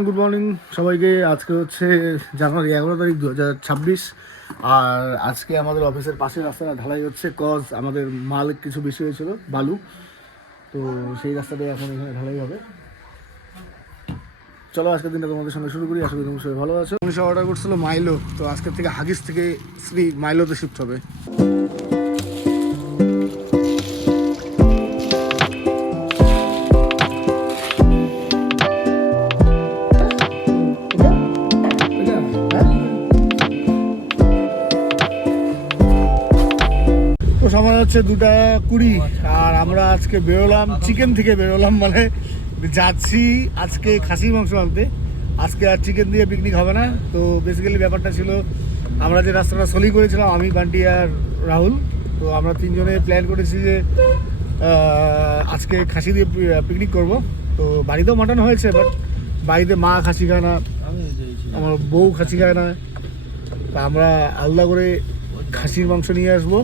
Afternoon, good morning সবাইকে। আজকে হচ্ছে জানুয়ারি 11 তারিখ 2026। আর আজকে আমাদের অফিসের পাশের রাস্তাটা ঢালাই হচ্ছে, কজ আমাদের মাল কিছু বেশি হয়েছিল, বালু। তো সেই রাস্তাটাই এখন এখানে ঢালাই হবে। চলো আজকের দিনটা তোমাদের সঙ্গে শুরু করি। আশা করি তুমি সবাই ভালো আছো। উনিশশো অর্ডার করছিল মাইলো, তো আজকের থেকে হাগিস থেকে শ্রী মাইলোতে শিফট হবে। তো সময় হচ্ছে 2:20 আর আমরা আজকে বেরোলাম চিকেন থেকে, মানে যাচ্ছি আজকে খাসির মাংস আনতে। আজকে আর চিকেন দিয়ে পিকনিক হবে না। তো বেসিক্যালি ব্যাপারটা ছিল, আমরা যে রাস্তাটা সলি করেছিলাম, আমি, বান্টি আর রাহুল, তো আমরা তিনজনে প্ল্যান করেছি যে আজকে খাসি দিয়ে পিকনিক করব। তো বাড়িতেও মাটন হয়েছে, বাট বাড়িতে মা খাসি খায় না, আমার বউ খাসি খায় না। তা আমরা আলাদা করে খাসির মাংস নিয়ে আসবো।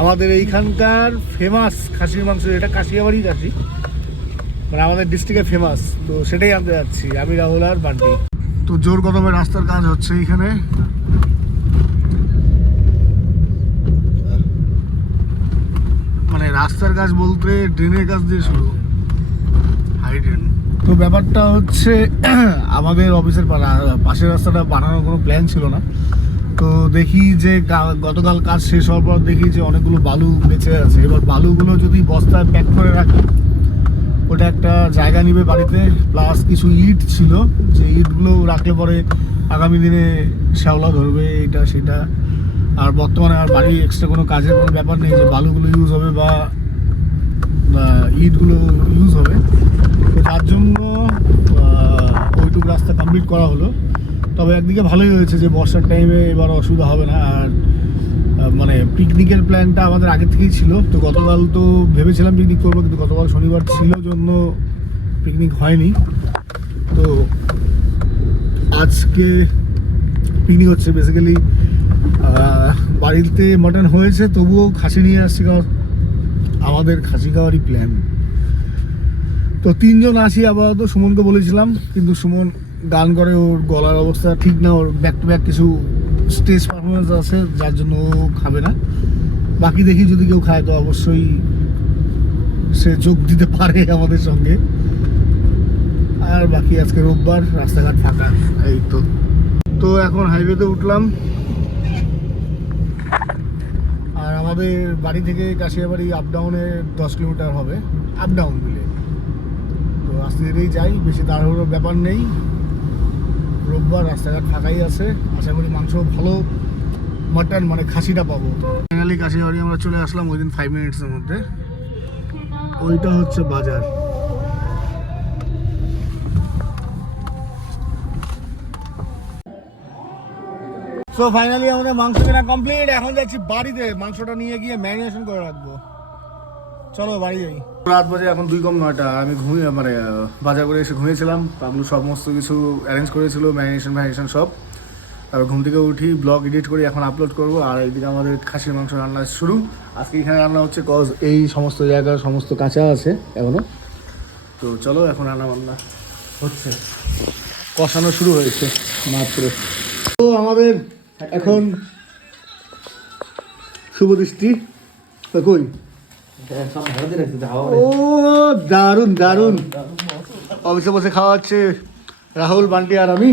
আমাদের এইখানকার ফেমাস খাসির মাংস, এটা কাশিয়াবাড়ি খাসি, মানে আমাদের ডিস্ট্রিক্টে ফেমাস। তো সেটাই আনতে যাচ্ছি আমি, রাহুল আর বান্টি। তো জোর কদমে রাস্তার কাজ হচ্ছে এখানে। মানে রাস্তার কাজ বলতে ড্রেনের কাজ দিয়ে শুরু, হাই ড্রেন। তো ব্যাপারটা হচ্ছে আমাদের অফিসের পাশের রাস্তাটা বানানোর কোনো প্ল্যান ছিল না। তো দেখি যে গতকাল কাজ শেষ হওয়ার পর দেখি যে অনেকগুলো বালু বেঁচে আছে। এবার বালুগুলো যদি বস্তায় প্যাক করে রাখি, ওটা একটা জায়গা নিবে বাড়িতে। প্লাস কিছু ইট ছিল, যে ইটগুলো রাখলে পরে আগামী দিনে শ্যাওলা ধরবে, এটা সেটা। আর বর্তমানে আর বাড়ি এক্সট্রা কোনো কাজের কোনো ব্যাপার নেই যে বালুগুলো ইউজ হবে বা ইটগুলো ইউজ হবে। তো তার জন্য ওইটুকু রাস্তা কমপ্লিট করা হলো। তবে একদিকে ভালোই হয়েছে যে বর্ষার টাইমে এবার অসুবিধা হবে না। আর মানে পিকনিকের প্ল্যানটা আমাদের আগে থেকেই ছিল। তো গতকাল তো ভেবেছিলাম পিকনিক করবো, কিন্তু গতকাল শনিবার ছিল জন্য পিকনিক হয়নি। তো আজকে পিকনিক হচ্ছে। বেসিক্যালি বাড়িতে মাটন হয়েছে, তবুও খাসি নিয়ে আসছি, কারণ আমাদের খাসি খাওয়ারই প্ল্যান। তো তিনজন আসি আপাতত। সুমনকে বলেছিলাম, কিন্তু সুমন গান করে, ওর গলার অবস্থা ঠিক না, ওর ব্যাক টু ব্যাক কিছু স্টেজ পারফরমেন্স আছে, যার জন্য ও খাবে না। বাকি দেখি যদি কেউ খায় তো অবশ্যই সে যোগ দিতে পারে আমাদের সঙ্গে। আর বাকি আজকে রোববার, রাস্তাঘাট ফাঁকা, এই তো। তো এখন হাইওয়েতে উঠলাম। আর আমাদের বাড়ি থেকে কাশিয়াবাড়ি আপ ডাউনে 10 কিলোমিটার হবে, আপ ডাউন মিলে। তো আস্তে ধীরেই যাই, বেশি তাড়াহুড়োর ব্যাপার নেই। রোববার, রাস্তাঘাট ফাঁকাই আছে। আশা করি মাংস ভালো, মাটন মানে খাসিটা পাবো। ফাইনালি কাশিয়াবাড়ি আমরা চলে আসলাম ওইদিন 5 মিনিটসের মধ্যে। ওইটা হচ্ছে বাজার। সো ফাইনালি আমাদের মাংস কেনা কমপ্লিট। এখন যাচ্ছি বাড়িতে, মাংসটা নিয়ে গিয়ে ম্যারিনেশন করে রাখবো। চলো বাড়ি যাই। রাত বাজে এখন 2:09। আমি ঘুমিয়ে মানে বাজার করে এসে ঘুমিয়েছিলাম। পাবলু সমস্ত কিছু অ্যারেঞ্জ করেছিল, ম্যারিনেশন সব। তারপর ঘুম থেকে উঠি, ব্লগ এডিট করি, এখন আপলোড করবো। আর এইদিকে আমাদের খাসির মাংস রান্না শুরু। আজকে এখানে রান্না হচ্ছে, কজ এই সমস্ত জায়গার সমস্ত কাঁচা আছে এখনো। তো চলো এখন রান্না বান্না হচ্ছে, কষানো শুরু হয়েছে মাত্র। তো আমাদের এখন শুভ দৃষ্টি কই। ও দারুন দারুন। অফিসে বসে খাওয়া হচ্ছে রাহুল, বান্টি আর আমি।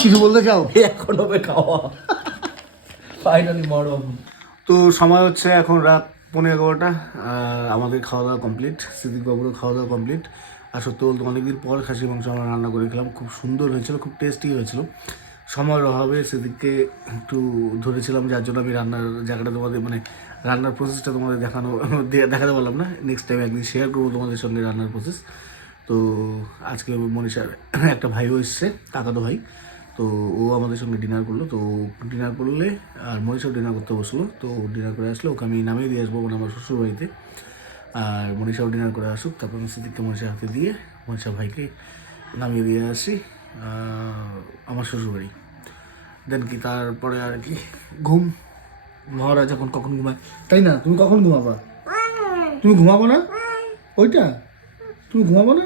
কিছু বলতে চাও? এখন হবে খাওয়া ফাইনালি মরম। তো সময় হচ্ছে এখন রাত 11:15। আমাদের খাওয়া দাওয়া কমপ্লিট, সিদ্দিক বাবুরও খাওয়া দাওয়া কমপ্লিট। আর সত্যি বলতে অনেকদিন পর খাসির মাংস আমরা রান্না করে খেলাম, খুব সুন্দর হয়েছিল, খুব টেস্টি হয়েছিল। সময়ের অভাবে সিদ্দিককে একটু ধরেছিলাম, যার জন্য আমি রান্নার জায়গাটা তোমাদের মানে রান্নার প্রসেসটা তোমাদের দেখাতে পারলাম না। নেক্সট টাইম একদিন শেয়ার করবো তোমাদের সঙ্গে রান্নার প্রসেস। তো আজকে মনীষার একটা ভাইও এসছে, কাকাতো ভাই। তো ও আমাদের সঙ্গে ডিনার করলো। তো ডিনার করলে আর মনীষাও ডিনার করতে বসলো। তো ডিনার করে আসলে ওকে আমি নামিয়ে দিয়ে আসবো মানে আমার শ্বশুরবাড়িতে। আর মনীষাও ডিনার করে আসুক, তারপর আমি সিদ্দিককে মনীষার হাতে দিয়ে মনীষা ভাইকে নামিয়ে দিয়ে আসি আমার শ্বশুরবাড়ি। দেন কি তারপরে আর কি ঘুম। মহারাজ এখন কখন ঘুমায়, তাই না? তুমি কখন ঘুমাবা? তুমি ঘুমাবো না ওইটা? তুমি ঘুমাবো না?